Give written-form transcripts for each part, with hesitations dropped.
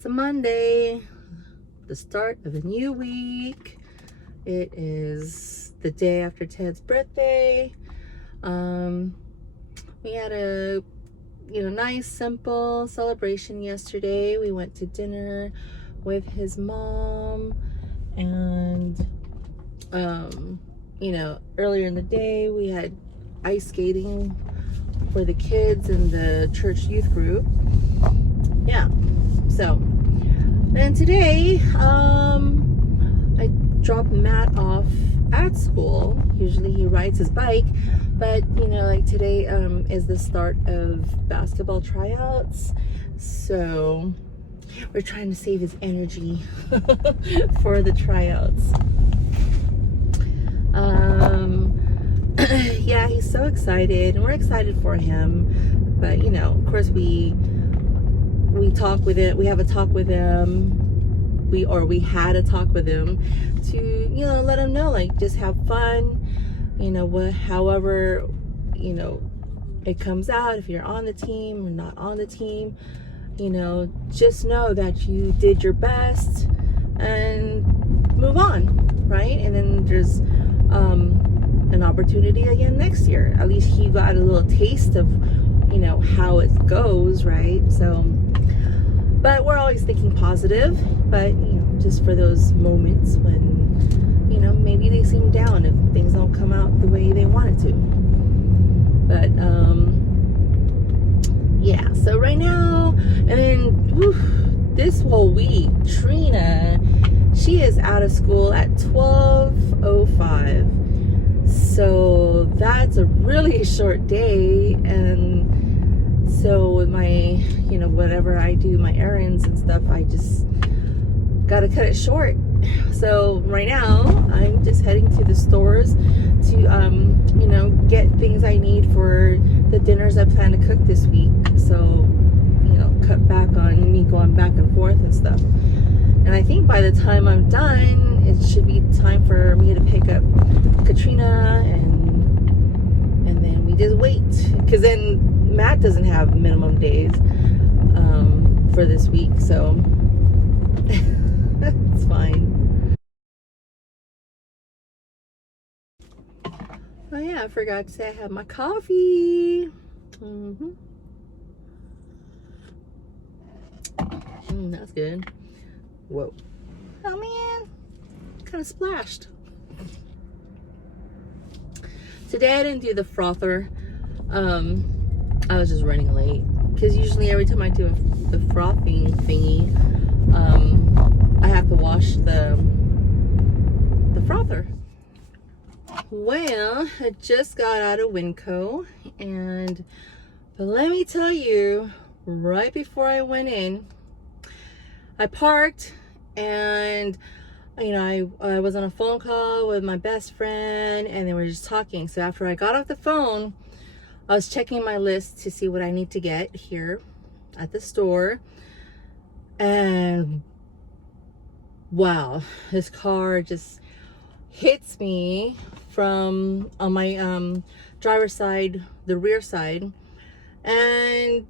It's a Monday, the start of a new week. It is the day after Ted's birthday. We had a nice simple celebration yesterday. We went to dinner with his mom, and earlier in the day we had ice skating for the kids in the church youth group. Yeah, so then today I dropped Matt off at school. Usually he rides his bike, but like today is the start of basketball tryouts, so we're trying to save his energy for the tryouts. Yeah, he's so excited, and we're excited for him, but of course we talk with it. We have a talk with him. We had a talk with him to let him know, like, just have fun. However it comes out, if you're on the team or not on the team, just know that you did your best and move on, right? And then there's an opportunity again next year. At least he got a little taste of how it goes, right? So, but we're always thinking positive, but just for those moments when maybe they seem down if things don't come out the way they want it to. But yeah, so right now, and then this whole week, Trina, she is out of school at 12:05. So that's a really short day. And so with my, whatever I do, my errands and stuff, I just gotta cut it short. So right now I'm just heading to the stores to get things I need for the dinners I plan to cook this week. So cut back on me going back and forth and stuff. And I think by the time I'm done, it should be time for me to pick up Trina, and then we just wait, because then Matt doesn't have minimum days for this week, so it's fine. Oh yeah, I forgot to say I have my coffee. That's good. Whoa. Oh man, kind of splashed. Today I didn't do the frother. I was just running late, because usually every time I do the frothing thingy, I have to wash the frother. Well, I just got out of Winco, but let me tell you, right before I went in, I parked, and I was on a phone call with my best friend, and they were just talking. So after I got off the phone, I was checking my list to see what I need to get here at the store. And wow, this car just hits me from on my driver's side, the rear side, and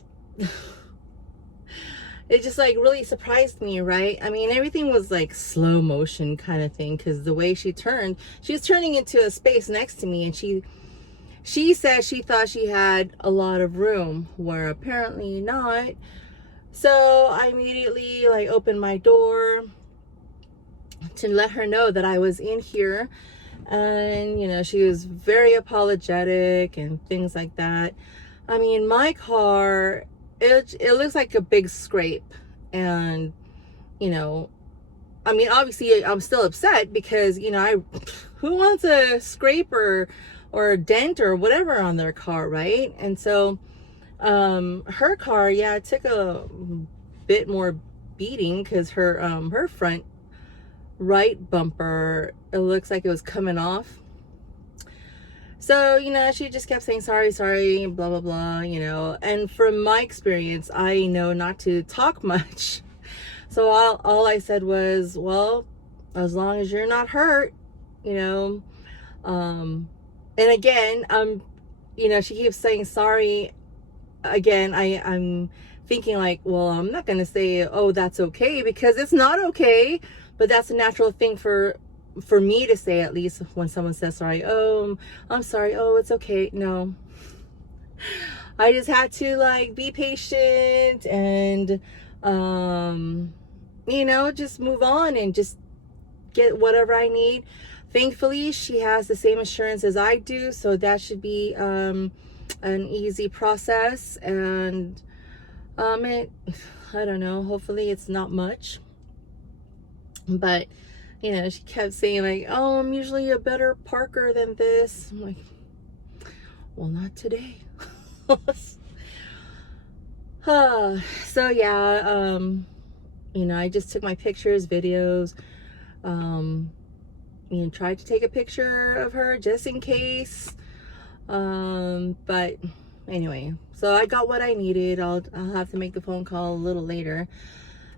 it just like really surprised me, right? I mean, everything was like slow motion kind of thing, because the way she turned, she was turning into a space next to me, and she said she thought she had a lot of room, where apparently not. So I immediately like opened my door to let her know that I was in here, and she was very apologetic and things like that. I mean, my car, it looks like a big scrape, and I mean, obviously I'm still upset, because who wants a scrape or a dent or whatever on their car, right? And so her car, yeah, it took a bit more beating, because her front right bumper, it looks like it was coming off. So, she just kept saying, sorry, blah, blah, blah, and from my experience, I know not to talk much. So all I said was, well, as long as you're not hurt, and again, she keeps saying sorry. Again, I'm thinking like, well, I'm not gonna say, oh, that's okay, because it's not okay. But that's a natural thing for me to say, at least when someone says sorry. Oh, I'm sorry. Oh, it's okay. No, I just had to like be patient and you know, just move on and just get whatever I need. Thankfully, she has the same insurance as I do, so that should be an easy process. And I don't know, hopefully it's not much. But you know, she kept saying like, oh, I'm usually a better parker than this. I'm like, well, not today. So yeah, you know, I just took my pictures, videos, you know, tried to take a picture of her just in case. But anyway, so I got what I needed. I'll have to make the phone call a little later.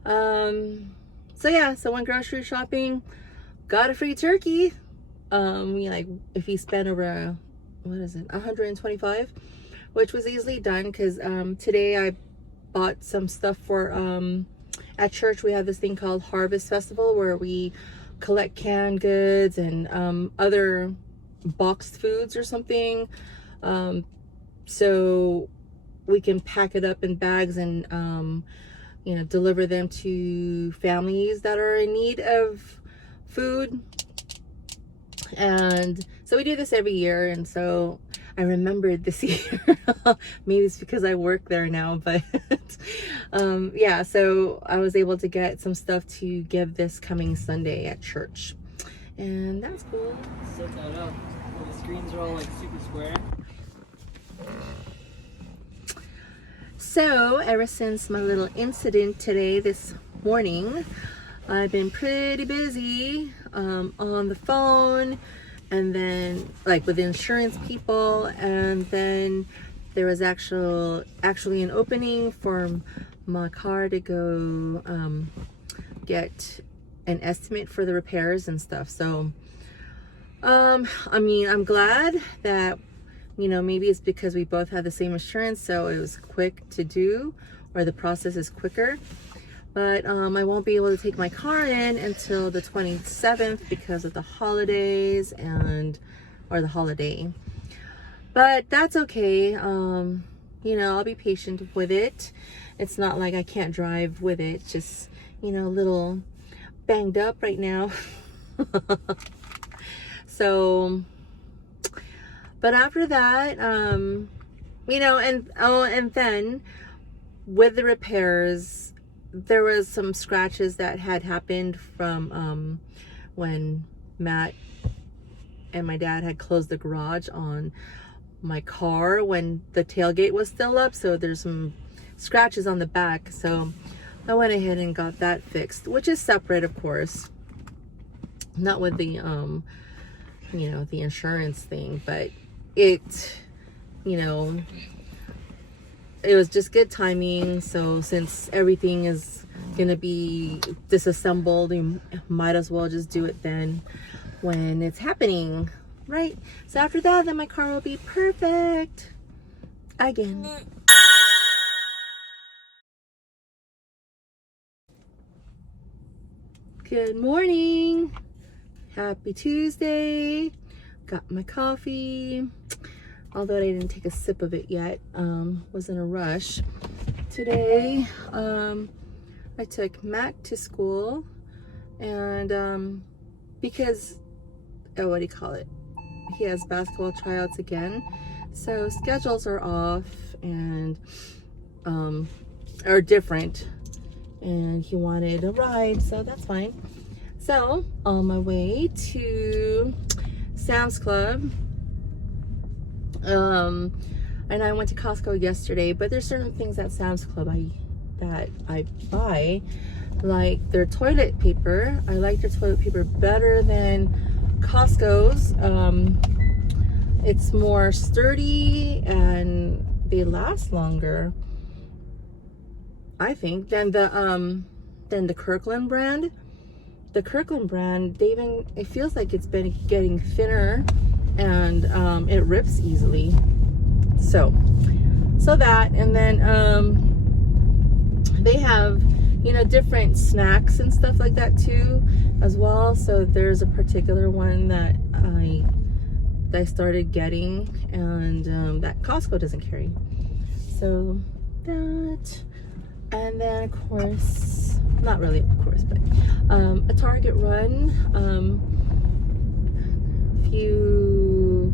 So yeah, so went grocery shopping, got a free turkey. Like if you spend over, what is it, 125, which was easily done because today I bought some stuff for at church. We have this thing called Harvest Festival where we collect canned goods and other boxed foods or something, so we can pack it up in bags and you know, deliver them to families that are in need of food. And so we do this every year, and so I remembered this year. Maybe it's because I work there now, but yeah, so I was able to get some stuff to give this coming Sunday at church, and that's cool. Set that up. The screens are all like super square. So ever since my little incident today, this morning, I've been pretty busy on the phone, and then like with insurance people, and then there was actually an opening for my car to go get an estimate for the repairs and stuff. So I mean, I'm glad that, you know, maybe it's because we both had the same insurance, so it was quick to do, or the process is quicker. But I won't be able to take my car in until the 27th because of the holidays or the holiday. But that's okay. You know, I'll be patient with it. It's not like I can't drive with it. It's just, you know, a little banged up right now. So, but after that, you know, and then with the repairs, there was some scratches that had happened from when Matt and my dad had closed the garage on my car when the tailgate was still up. So there's some scratches on the back. So I went ahead and got that fixed, which is separate, of course, not with the you know, the insurance thing, but it, you know, it was just good timing. So since everything is gonna be disassembled, you might as well just do it then when it's happening, right? So after that, then my car will be perfect again. Good morning, happy Tuesday. Got my coffee, although I didn't take a sip of it yet. Was in a rush. Today, I took Matt to school, and because, oh, what do you call it? He has basketball tryouts again, so schedules are off and are different, and he wanted a ride, so that's fine. So on my way to Sam's Club, and I went to Costco yesterday, but there's certain things at Sam's Club that I buy, like their toilet paper. I like their toilet paper better than Costco's. It's more sturdy and they last longer, I think, than the Kirkland brand. The Kirkland brand, it feels like it's been getting thinner, and it rips easily. So that, and then they have, you know, different snacks and stuff like that too as well. So there's a particular one that I started getting, and that Costco doesn't carry. So that, and then of course, not really of course, but a Target run, few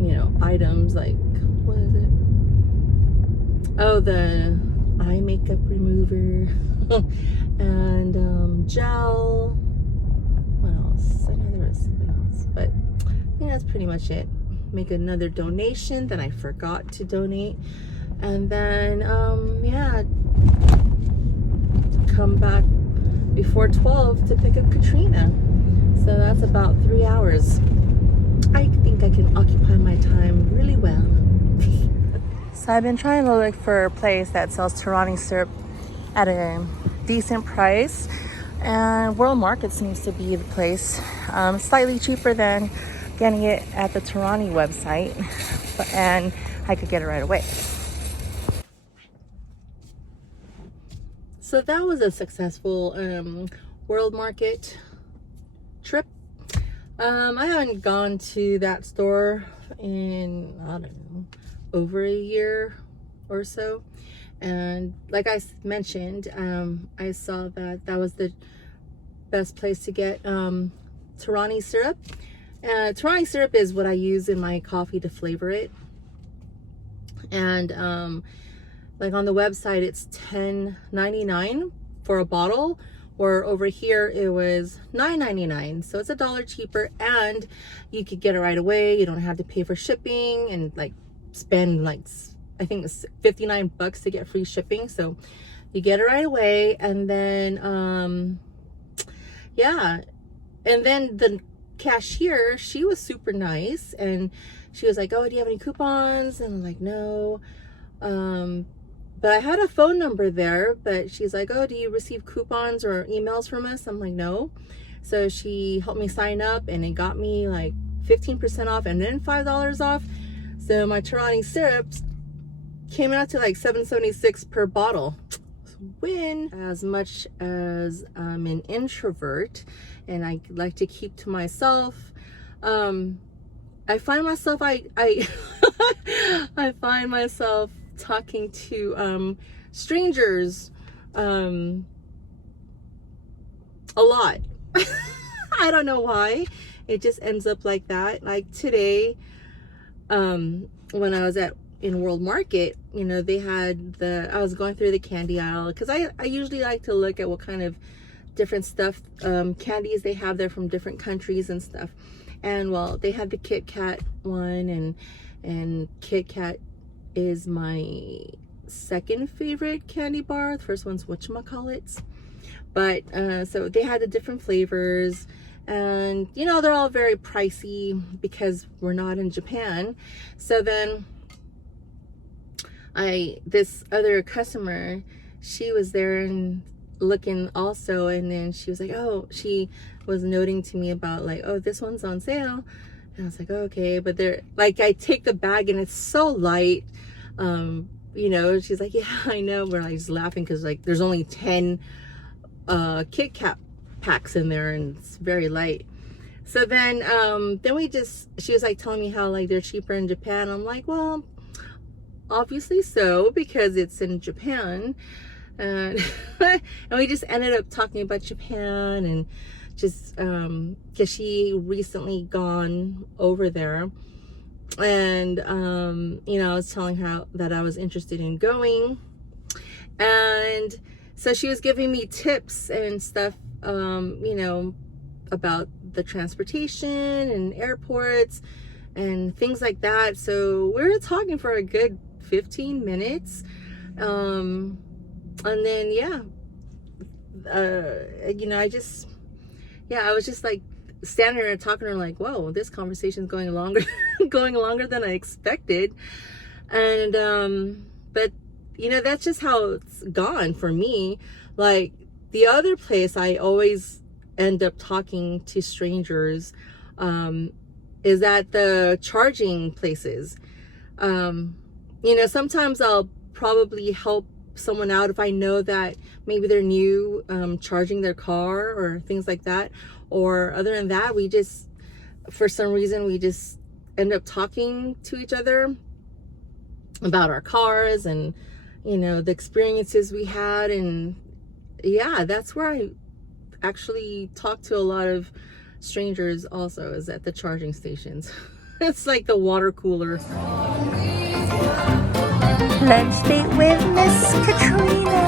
you know, items like, what is it? Oh, the eye makeup remover and gel. What else? I know there was something else, but yeah, that's pretty much it. Make another donation that I forgot to donate, and then yeah, come back before 12 to pick up Katrina. So that's about 3 hours. I think I can occupy my time really well. So I've been trying to look for a place that sells Tarani syrup at a decent price, and World Market seems to be the place. Slightly cheaper than getting it at the Tarani website, and I could get it right away. So that was a successful World Market trip. I haven't gone to that store in, I don't know, over a year or so. And like I mentioned, I saw that that was the best place to get Tarani syrup. Tarani syrup is what I use in my coffee to flavor it. And like on the website, it's $10.99 for a bottle, or over here it was $9.99. So it's $1 cheaper, and you could get it right away. You don't have to pay for shipping and like spend like, I think it's 59 bucks to get free shipping. So you get it right away. And then yeah, and then the cashier, she was super nice, and she was like, oh, do you have any coupons? And I'm like, no. But I had a phone number there, but she's like, oh, do you receive coupons or emails from us? I'm like, no. So she helped me sign up, and it got me like 15% off and then $5 off. So my Tarani syrups came out to like $7.76 per bottle. Win. As much as I'm an introvert and I like to keep to myself, I find myself I find myself talking to strangers a lot. I don't know why. It just ends up like that. Like today, when I was in World Market, you know, they had I was going through the candy aisle, because I usually like to look at what kind of different stuff, candies they have there from different countries and stuff. And well, they had the Kit Kat one, and Kit Kat is my second favorite candy bar. The first one's whatchamacallits. But so they had the different flavors, and you know, they're all very pricey because we're not in Japan. So then this other customer, she was there and looking also, and then she was like, oh, she was noting to me about like, oh, this one's on sale. And I was like, oh, okay. But they're like, I take the bag and it's so light. You know, she's like, yeah, I know. We're like just laughing because like there's only 10 Kit Kat packs in there, and it's very light. So then she was like telling me how like they're cheaper in Japan. I'm like, well, obviously so, because it's in Japan. And and we just ended up talking about Japan, and just because she recently gone over there, and you know, I was telling her that I was interested in going, and so she was giving me tips and stuff, you know, about the transportation and airports and things like that. So we were talking for a good 15 minutes, and then yeah, you know, I was just like standing there and talking to her like, whoa, this conversation is going longer going longer than I expected. And but you know, that's just how it's gone for me. Like the other place I always end up talking to strangers is at the charging places. You know, sometimes I'll probably help someone out if I know that maybe they're new, charging their car or things like that. Or other than that, we just, for some reason, we just end up talking to each other about our cars and, you know, the experiences we had. And yeah, that's where I actually talk to a lot of strangers also, is at the charging stations. It's like the water cooler. Lunch date with Miss Katrina.